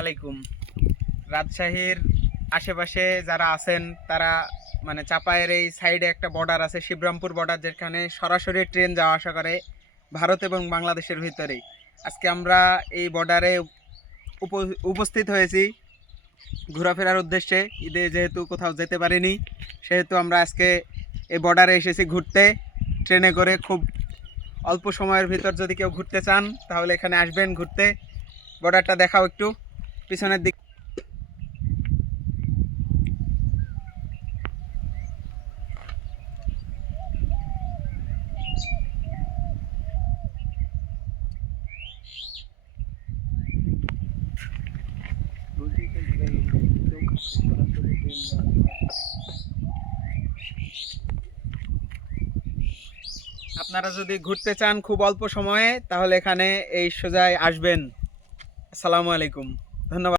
আলাইকুম। রাজশাহীর আশেপাশে যারা আছেন তারা মানে চাপায়ের এই সাইডে একটা বর্ডার আছে, শিবরামপুর বর্ডার, যেখানে সরাসরি ট্রেন যাওয়া আসা করে ভারত এবং বাংলাদেশের ভিতরেই। আজকে আমরা এই বর্ডারে উপস্থিত হয়েছি ঘোরাফেরার উদ্দেশ্যে। ঈদে যেহেতু কোথাও যেতে পারিনি, সেহেতু আমরা আজকে এই বর্ডারে এসেছি ঘুরতে ট্রেনে করে। খুব অল্প সময়ের ভিতর যদি কেউ ঘুরতে চান তাহলে এখানে আসবেন ঘুরতে। বর্ডারটা দেখাও একটু পিছনের দিক। আপনারা যদি ঘুরতে চান খুব অল্প সময়ে তাহলে এখানে এই সোজায় আসবেন। আসসালামু আলাইকুম, ধন্যবাদ।